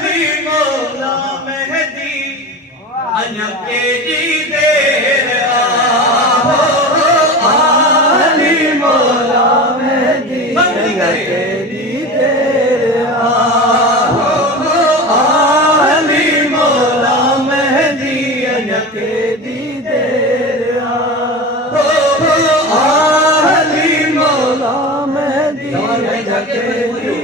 अली मौला मेहदी अञा केॾी देर अली मौला मेहदी अञा केॾी देर अली मौला मेहदी अञा केॾी देर अली मौला मेहदी अञा केॾी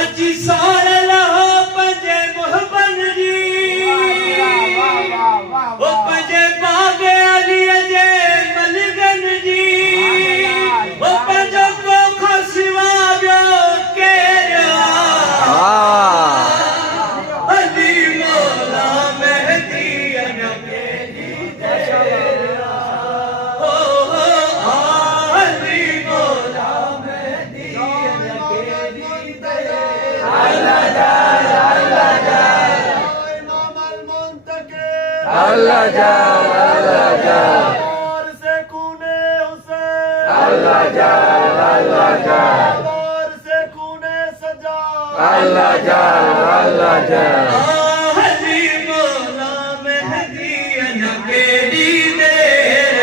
अजी सारे लहो पंजे मोहबन जी वो पंजे बाबे अली जे मलगन जी वो पंजो को खसवा गयो केरा अली मौला मेहदी अञा केॾी देर अली मौला मेहदी अञा केॾी देर अल्लाह जा और से खूने हुसैन अल्लाह जा और से खूने सजा अल्लाह जा अली मौला मेहदी अञा केॾी देर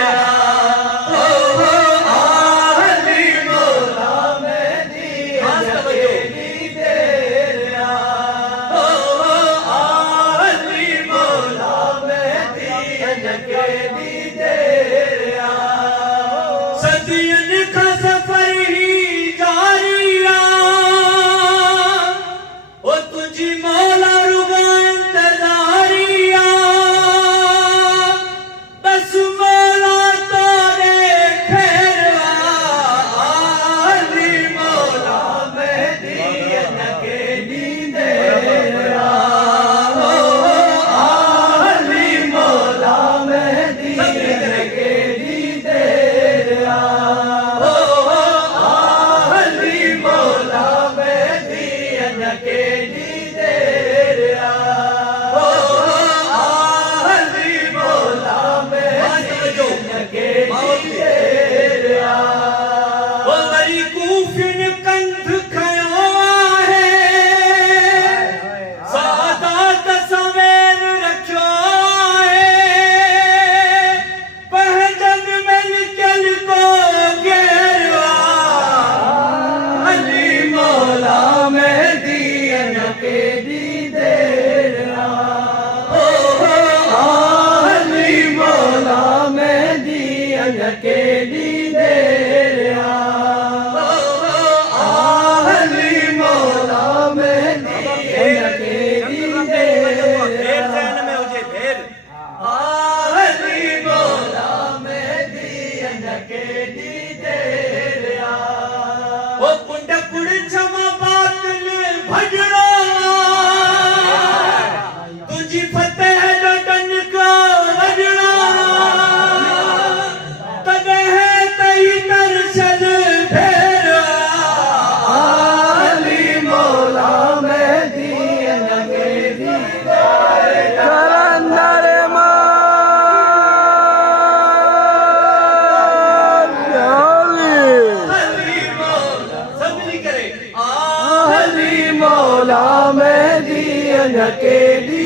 अली मौला मेहदी अञा केॾी देर अली मौला मेहदी अञा केॾी देर सदियनि खां सफ़र ही जारी ओ तुझी मौला रुॻो इंतज़ारी बस मौला तोरे खैर अली मौला मेहदी अञा केॾी देर अली मौला मेहदी अञा केॾी देर अली मौला मेहदी अञा केॾी देर अली मौला मेहदी अञा केॾी देर ओ वरी कूफिन कंध खयो आहे सादात सवेर रखियो आहे पहजन में निकल को गेरवा अली मौला मेहदी अञा केॾी देर अली मौला मेहदी अञा केॾी देर अली मौला मेहदी अञा केॾी देर अली मौला मेहदी अञा केॾी देर ओ कुंड कुड़ क्षमा बातिल भॼणो तुझी फतेह जो डंको वॼणो तॾहिं तई दर्शन फेरो अली मौला मेहदी अञा केॾी देर करंदर अली मौला सभिनी करे अली मौला मेहदी अञा केॾी